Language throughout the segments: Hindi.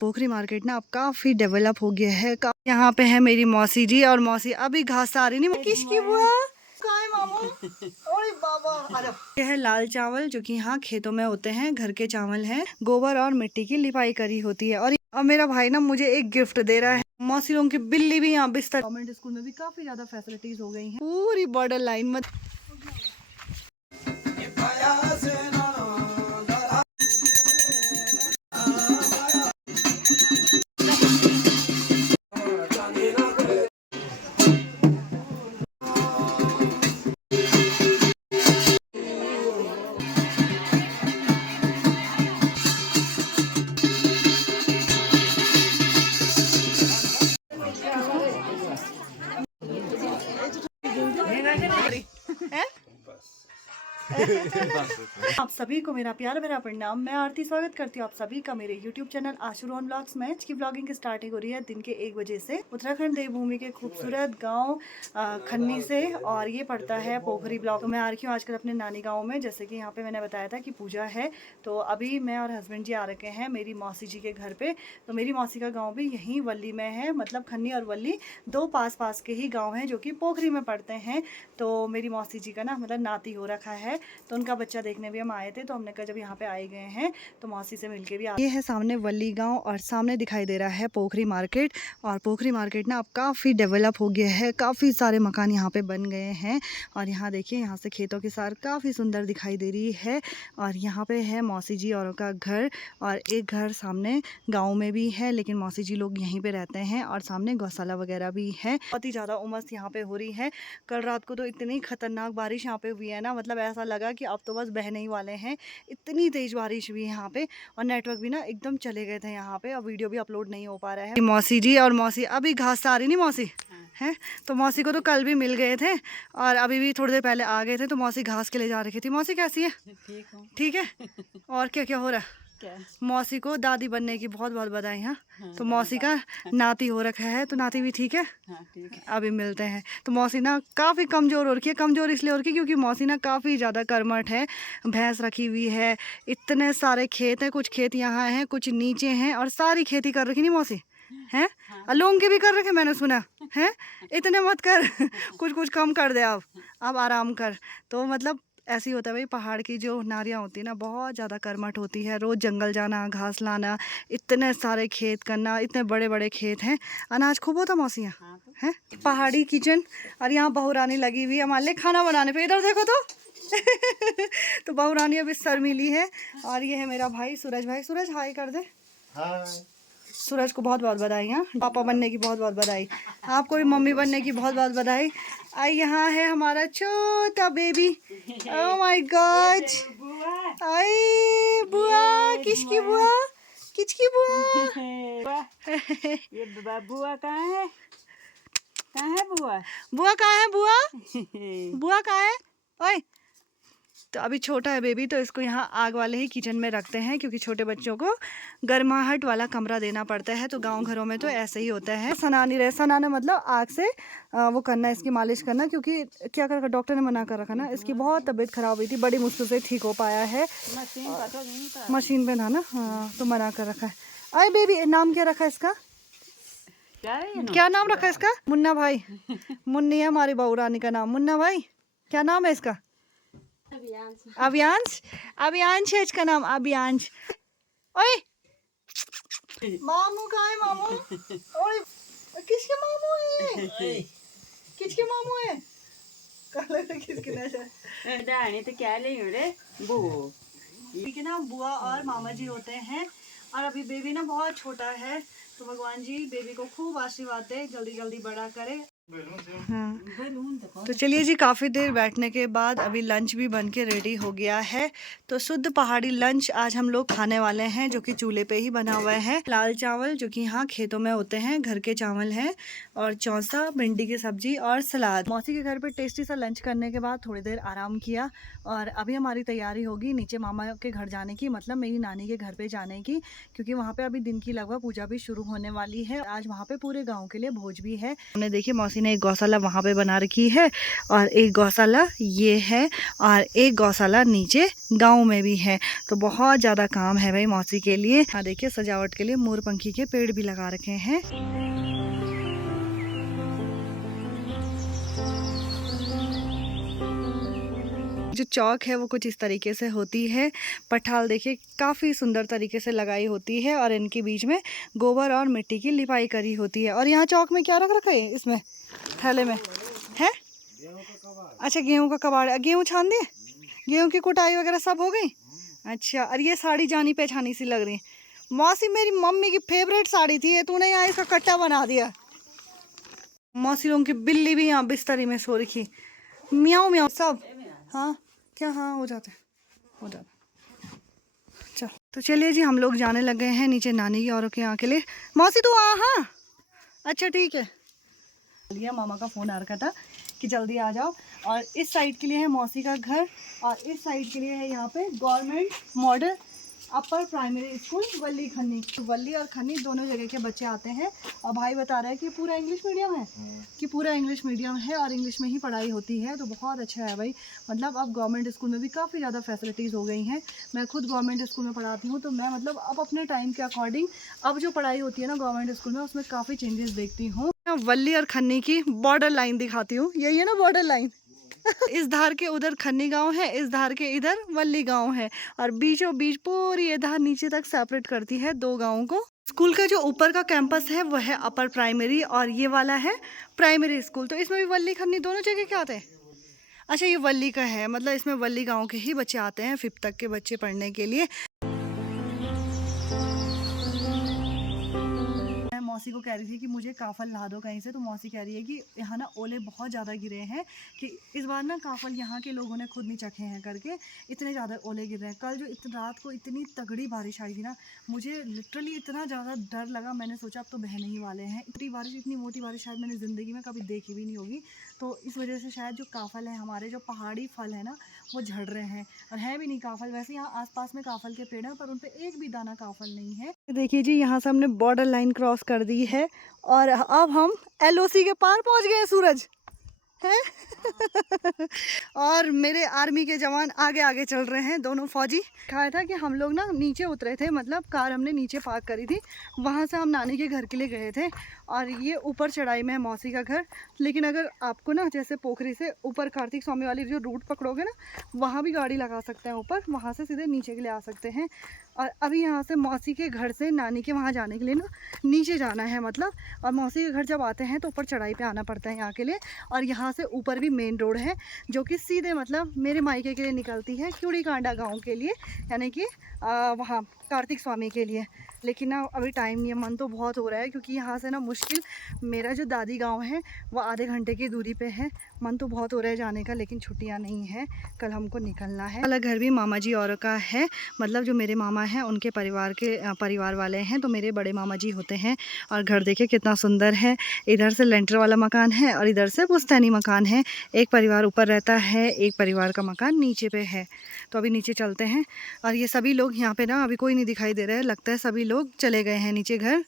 पोखरी मार्केट ना अब काफी डेवलप हो गया है। यहाँ पे है मेरी मौसी जी, और मौसी अभी घास आ रही नहीं किसकी बुआ ओए बाबा। यह है लाल चावल जो कि यहाँ खेतों में होते हैं, घर के चावल हैं। गोबर और मिट्टी की लिपाई करी होती है। और मेरा भाई ना मुझे एक गिफ्ट दे रहा है। मौसी लोगों की बिल्ली भी यहाँ बिस्तर। गवर्नमेंट स्कूल में भी काफी ज्यादा फैसिलिटीज हो गई हैं। पूरी बॉर्डर लाइन में आप सभी को मेरा प्यार भरा प्रणाम। मैं आरती स्वागत करती हूँ आप सभी का मेरे YouTube चैनल आशु रोहन ब्लॉग्स में। इसकी ब्लॉगिंग की स्टार्टिंग हो रही है दिन के 1 बजे से उत्तराखंड देवभूमि के खूबसूरत गांव खन्नी से, और ये पड़ता है पोखरी ब्लॉक। तो मैं आ रही हूँ आजकल अपने नानी गाँव में। जैसे कि यहाँ पे मैंने बताया था कि पूजा है, तो अभी मैं और हस्बैंड जी आ रखे हैं मेरी मौसी जी के घर पे। तो मेरी मौसी का गाँव भी यहीं वल्ली में है, मतलब खन्नी और वल्ली दो पास के ही गाँव हैं जो कि पोखरी में पड़ते हैं। तो मेरी मौसी जी का ना मतलब नाती हो रखा है, तो उनका बच्चा देखने भी हम आए थे। तो हमने कहा जब यहाँ पे आए गए हैं तो मौसी से मिलके भी ये है सामने वल्ली गांव, और सामने दिखाई दे रहा है पोखरी मार्केट। और पोखरी मार्केट ना अब काफ़ी डेवलप हो गया है, काफ़ी सारे मकान यहाँ पे बन गए हैं। और यहाँ देखिए, यहाँ से खेतों की सार काफ़ी सुंदर दिखाई दे रही है। और यहाँ पे है मौसी जी और का घर, और एक घर सामने गाँव में भी है, लेकिन मौसी जी लोग यहीं पर रहते हैं। और सामने गौशाला वगैरह भी है। बहुत ही ज़्यादा उमस यहाँ पे हो रही है। कल रात को तो इतनी खतरनाक बारिश यहाँ पे हुई है ना, मतलब ऐसा लगा कि अब तो बस बहने ही वाले हैं। इतनी तेज बारिश हुई है यहाँ पे, और नेटवर्क भी ना एकदम चले गए थे यहाँ पे, और वीडियो भी अपलोड नहीं हो पा रहा है। मौसी जी और मौसी अभी घास आ रही नहीं मौसी है, तो मौसी को तो कल भी मिल गए थे और अभी भी थोड़ी देर पहले आ गए थे। तो मौसी घास के लिए जा रखी थी। मौसी कैसी है? ठीक है। और क्या क्या हो रहा है? मौसी को दादी बनने की बहुत बहुत बधाई। हाँ, तो मौसी का नाती हो रखा है, तो नाती भी ठीक है। ठीक है, अभी मिलते हैं। तो मौसी ना काफ़ी कमज़ोर हो रखी है। कमज़ोर इसलिए हो रखी है क्योंकि मौसी ना काफ़ी ज़्यादा कर्मठ है। भैंस रखी हुई है, इतने सारे खेत हैं। कुछ खेत यहाँ हैं, कुछ नीचे हैं, और सारी खेती कर रखी नहीं मौसी हैं। लौंग के भी कर रखे मैंने सुना है। इतने मत कर कुछ कुछ कम कर दे, अब आराम कर। तो मतलब ऐसे ही होता है भाई, पहाड़ की जो नारियाँ होती है ना बहुत ज़्यादा कर्मठ होती है। रोज़ जंगल जाना, घास लाना, इतने सारे खेत करना, इतने बड़े बड़े खेत हैं। अनाज खूब होता मौसियाँ हैं। पहाड़ी किचन, और यहाँ बहुरानी लगी हुई है हमारे लिए खाना बनाने पे। इधर देखो तो तो बहुरानी अभी शर्मीली है। और ये है मेरा भाई सूरज भाई। सूरज हाय कर दे। सूरज को बहुत बहुत बधाई। हाँ, पापा बनने की बहुत बहुत बधाई। आपको भी मम्मी बनने की बहुत बहुत बधाई। आई यहाँ है हमारा छोटा बेबी। Oh my God. आई बुआ, किसकी बुआ? किसकी बुआ? ये बुआ कहाँ है? कहाँ है बुआ? बुआ कहाँ है? बुआ बुआ कहाँ है? ओए, तो अभी छोटा है बेबी, तो इसको यहाँ आग वाले ही किचन में रखते हैं, क्योंकि छोटे बच्चों को गर्माहट वाला कमरा देना पड़ता है। तो गांव घरों में तो ऐसे ही होता है। सनानी रहे, सनाना मतलब आग से वो करना, इसकी मालिश करना। क्योंकि क्या कर, डॉक्टर ने मना कर रखा ना, इसकी बहुत तबीयत खराब हुई थी, बड़ी मुश्किल से ठीक हो पाया है। मशीन पे था ना, हाँ, तो मना कर रखा है। अरे बेबी, नाम क्या रखा है इसका? क्या नाम रखा है इसका? मुन्ना भाई। मुन्नी है हमारी बहू रानी का नाम, मुन्ना भाई। क्या नाम है इसका? अभियांश। अभियांश है इसका नाम, अभियांश। ओए मामू कहाँ है? मामू ओए, किसके मामू है ये? किसके मामू है? किसके दाने तो क्या ले रे बू के ना बुआ और मामा जी होते हैं। और अभी बेबी ना बहुत छोटा है, तो भगवान जी बेबी को खूब आशीर्वाद दे, जल्दी जल्दी बड़ा करे। हाँ, तो चलिए जी, काफ़ी देर बैठने के बाद अभी लंच भी बन के रेडी हो गया है। तो शुद्ध पहाड़ी लंच आज हम लोग खाने वाले हैं, जो कि चूल्हे पे ही बना हुआ है। लाल चावल जो कि यहाँ खेतों में होते हैं, घर के चावल हैं, और चौसा, भिंडी की सब्जी और सलाद। मौसी के घर पे टेस्टी सा लंच करने के बाद थोड़ी देर आराम किया, और अभी हमारी तैयारी होगी नीचे मामा के घर जाने की, मतलब मेरी नानी के घर पे जाने की, क्योंकि वहाँ पे अभी दिन की लगभग पूजा भी शुरू होने वाली है। आज वहाँ पे पूरे गाँव के लिए भोज भी है। हमने देखिए मौसी मौसी ने एक गौशाला वहाँ पे बना रखी है और एक गौशाला ये है और एक गौशाला नीचे गांव में भी है। तो बहुत ज़्यादा काम है भाई मौसी के लिए। हाँ देखिए सजावट के लिए मोर पंखी के पेड़ भी लगा रखे हैं। जो चौक है वो कुछ इस तरीके से होती है। पठाल देखिए काफ़ी सुंदर तरीके से लगाई होती है और इनके बीच में गोबर और मिट्टी की लिपाई करी होती है। और यहाँ चौक में क्या रख रखा है इसमें थैले में है? अच्छा गेहूं का कबाड़। गेहूं छान दिए? गेहूं की कुटाई वगैरह सब हो गई? अच्छा। और ये साड़ी जानी पहचानी सी लग रही है। मौसी मेरी मम्मी की फेवरेट साड़ी थी, ये तूने यहाँ इसका कट्टा बना दिया। मौसी लोगों की बिल्ली भी यहाँ बिस्तरी में सो रखी, म्याऊ म्याऊ सब। हाँ क्या? हाँ हो जाता है, हो जाता। चल तो चलिए जी हम लोग जाने लग गए हैं नीचे नानी की औरों के यहाँ के लिए। मौसी तू आ। हाँ अच्छा ठीक है। लिया मामा का फ़ोन आ रखा था कि जल्दी आ जाओ। और इस साइड के लिए है मौसी का घर और इस साइड के लिए है यहाँ पे government model upper primary school Valli Khanni. Valli और खन्नी दोनों जगह के बच्चे आते हैं। और भाई बता रहा है कि पूरा इंग्लिश मीडियम है, कि पूरा इंग्लिश मीडियम है और इंग्लिश में ही पढ़ाई होती है। तो बहुत अच्छा है भाई। मतलब अब गवर्नमेंट स्कूल में भी काफ़ी ज़्यादा फैसिलिटीज़ हो गई हैं। मैं खुद गवर्नमेंट स्कूल में पढ़ाती हूँ तो मैं मतलब अब अपने टाइम के अकॉर्डिंग अब जो पढ़ाई होती है ना गवर्नमेंट स्कूल में उसमें काफ़ी चेंजेस देखती हूँ। वल्ली और खन्नी की बॉर्डर लाइन दिखाती हूँ, यही है ना बॉर्डर लाइन। इस धार के उधर खन्नी गांव है, इस धार के इधर वल्ली गांव है और बीचों बीच पूरी ये धार नीचे तक सेपरेट करती है दो गांवों को। स्कूल का जो ऊपर का कैंपस है वह है अपर प्राइमरी और ये वाला है प्राइमरी स्कूल। तो इसमें भी वल्ली खन्नी दोनों जगह के आते हैं। अच्छा ये वल्ली का है, मतलब इसमें वल्ली गाँव के ही बच्चे आते हैं 5th तक के बच्चे पढ़ने के लिए। मौसी को कह रही थी कि मुझे काफल ला दो कहीं से। तो मौसी कह रही है कि यहाँ ना ओले बहुत ज़्यादा गिरे हैं कि इस बार ना काफल यहाँ के लोगों ने खुद नहीं चखे हैं करके इतने ज़्यादा ओले गिर रहे हैं। कल जो रात को इतनी तगड़ी बारिश आई थी ना, मुझे लिटरली इतना ज़्यादा डर लगा। मैंने सोचा अब तो बहने ही वाले हैं। इतनी बारिश, इतनी मोटी बारिश शायद मैंने ज़िंदगी में कभी देखी भी नहीं होगी। तो इस वजह से शायद जो काफल है हमारे जो पहाड़ी फल है ना वो झड़ रहे हैं और है भी नहीं काफल। वैसे यहाँ आसपास में काफल के पेड़ हैं पर उन पर एक भी दाना काफल नहीं है। देखिए जी यहाँ से हमने बॉर्डर लाइन क्रॉस कर दी है और अब हम LOC के पार पहुँच गए हैं सूरज हैं। और मेरे आर्मी के जवान आगे आगे चल रहे हैं, दोनों फौजी। कहा था कि हम लोग ना नीचे उतरे थे, मतलब कार हमने नीचे पार्क करी थी, वहाँ से हम नानी के घर के लिए गए थे और ये ऊपर चढ़ाई में है मौसी का घर। लेकिन अगर आपको ना जैसे पोखरी से ऊपर कार्तिक स्वामी वाली जो रूट पकड़ोगे ना वहाँ भी गाड़ी लगा सकते हैं ऊपर, वहाँ से सीधे नीचे के लिए आ सकते हैं। और अभी यहाँ से मौसी के घर से नानी के वहाँ जाने के लिए ना नीचे जाना है मतलब। और मौसी के घर जब आते हैं तो ऊपर चढ़ाई पे आना पड़ता है यहाँ के लिए। और यहाँ से ऊपर भी मेन रोड है जो कि सीधे मतलब मेरे मायके के लिए निकलती है क्यूड़ी कांडा गाँव के लिए, यानी कि वहाँ कार्तिक स्वामी के लिए। लेकिन ना अभी टाइम नहीं है, मन तो बहुत हो रहा है क्योंकि यहाँ से ना मुश्किल मेरा जो दादी गांव है वो आधे घंटे की दूरी पे है। मन तो बहुत हो रहा है जाने का लेकिन छुट्टियाँ नहीं हैं, कल हमको निकलना है। अलग घर भी मामा जी और का है, मतलब जो मेरे मामा हैं उनके परिवार वाले हैं, तो मेरे बड़े मामा जी होते हैं। और घर देखिए कितना सुंदर है, इधर से लेंटर वाला मकान है और इधर से पुश्तैनी मकान है। एक परिवार ऊपर रहता है, एक परिवार का मकान नीचे पे है। तो अभी नीचे चलते हैं। और ये सभी लोग यहाँ पे ना अभी कोई नहीं दिखाई दे रहा है, लगता है सभी लोग चले गए हैं नीचे घर।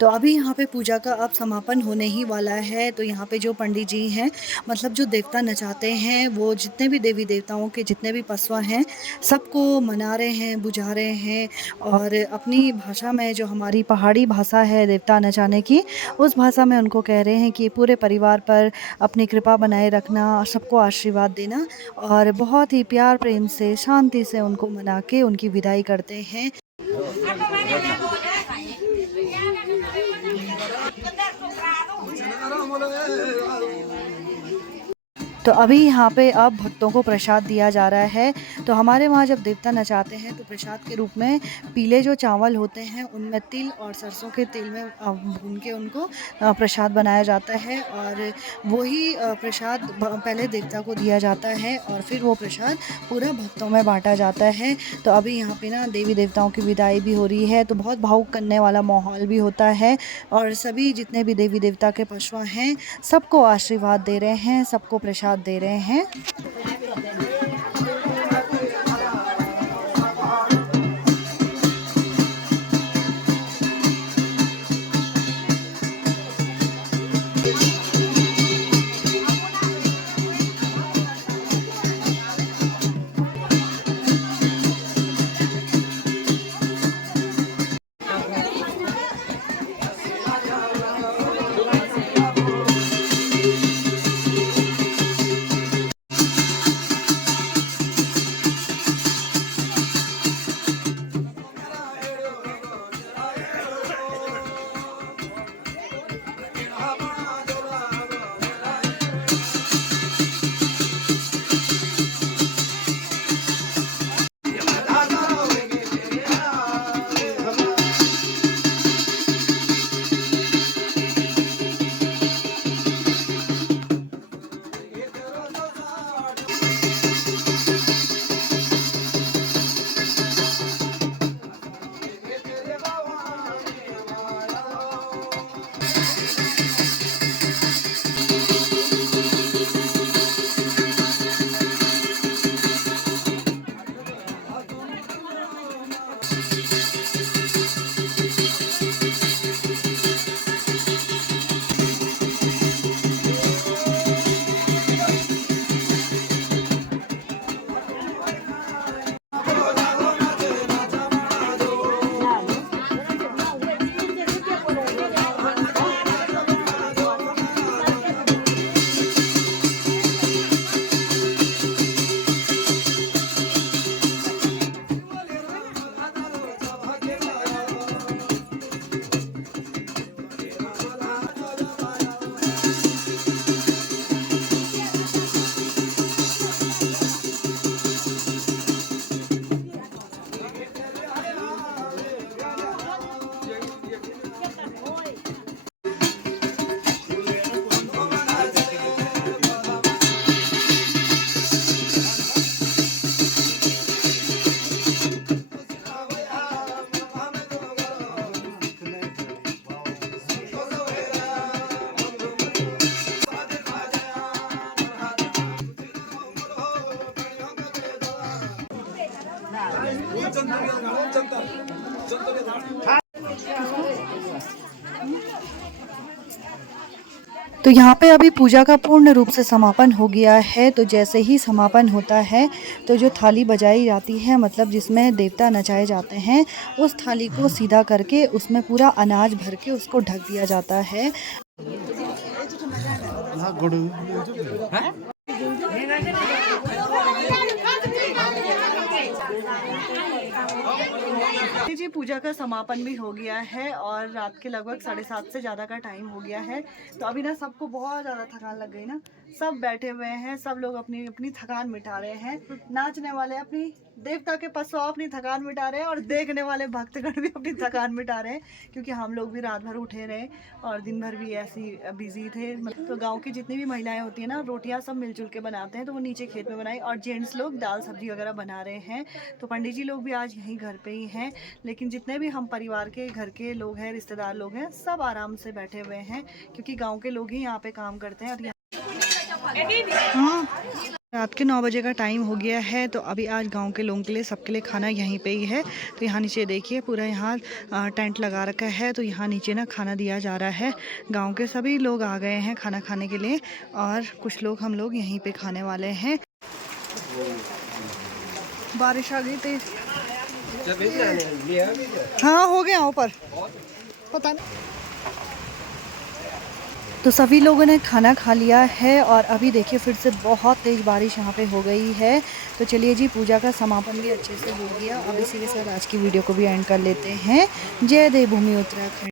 तो अभी यहाँ पे पूजा का अब समापन होने ही वाला है। तो यहाँ पे जो पंडित जी हैं, मतलब जो देवता नचाते हैं, वो जितने भी देवी देवताओं के जितने भी पसवा हैं, सबको मना रहे हैं, बुझा रहे हैं। और अपनी भाषा में, जो हमारी पहाड़ी भाषा है देवता नचाने की, उस भाषा में उनको कह रहे हैं कि पूरे परिवार पर अपनी कृपा बनाए रखना, सबको आशीर्वाद देना। और बहुत ही प्यार प्रेम से शांति से उनको मना के उनकी विदाई करते हैं। तो अभी यहाँ पे अब भक्तों को प्रसाद दिया जा रहा है। तो हमारे वहाँ जब देवता नचाते हैं तो प्रसाद के रूप में पीले जो चावल होते हैं उनमें तिल और सरसों के तेल में भून के उनको प्रसाद बनाया जाता है। और वही प्रसाद पहले देवता को दिया जाता है और फिर वो प्रसाद पूरा भक्तों में बांटा जाता है। तो अभी यहाँ पे ना देवी देवताओं की विदाई भी हो रही है, तो बहुत भावुक करने वाला माहौल भी होता है। और सभी जितने भी देवी देवता के पशु हैं, सबको आशीर्वाद दे रहे हैं, सबको प्रसाद दे रहे हैं। तो यहाँ पे अभी पूजा का पूर्ण रूप से समापन हो गया है। तो जैसे ही समापन होता है तो जो थाली बजाई जाती है, मतलब जिसमें देवता नचाए जाते हैं, उस थाली को सीधा करके उसमें पूरा अनाज भर के उसको ढक दिया जाता है। जी पूजा का समापन भी हो गया है और रात के लगभग 7:30 से ज़्यादा का टाइम हो गया है। तो अभी ना सबको बहुत ज़्यादा थकान लग गई ना, सब बैठे हुए हैं, सब लोग अपनी अपनी थकान मिटा रहे हैं। नाचने वाले अपनी देवता के पसवा अपनी थकान मिटा रहे हैं और देखने वाले भक्तगण भी अपनी थकान मिटा रहे हैं, क्योंकि हम लोग भी रात भर उठे रहे और दिन भर भी ऐसी बिजी थे। तो गांव की जितनी भी महिलाएं होती हैं ना, रोटियां सब मिलजुल के बनाते हैं, तो वो नीचे खेत में बनाई और जेंट्स लोग दाल सब्जी वगैरह बना रहे हैं। तो पंडित जी लोग भी आज यहीं घर पे ही हैं, लेकिन जितने भी हम परिवार के घर के लोग हैं, रिश्तेदार लोग हैं, सब आराम से बैठे हुए हैं, क्योंकि गाँव के लोग ही यहाँ पे काम करते हैं। और रात के 9 बजे का टाइम हो गया है, तो अभी आज गांव के लोगों के लिए सबके लिए खाना यहीं पे ही है। तो यहाँ नीचे देखिए पूरा यहाँ टेंट लगा रखा है, तो यहाँ नीचे ना खाना दिया जा रहा है। गांव के सभी लोग आ गए हैं खाना खाने के लिए और कुछ लोग हम लोग यहीं पे खाने वाले हैं। बारिश आ गई तेज। हाँ हो गया ऊपर, पता नहीं। तो सभी लोगों ने खाना खा लिया है और अभी देखिए फिर से बहुत तेज़ बारिश यहाँ पे हो गई है। तो चलिए जी, पूजा का समापन भी अच्छे से हो गया। अब इसी के साथ आज की वीडियो को भी एंड कर लेते हैं। जय देवभूमि उत्तराखंड।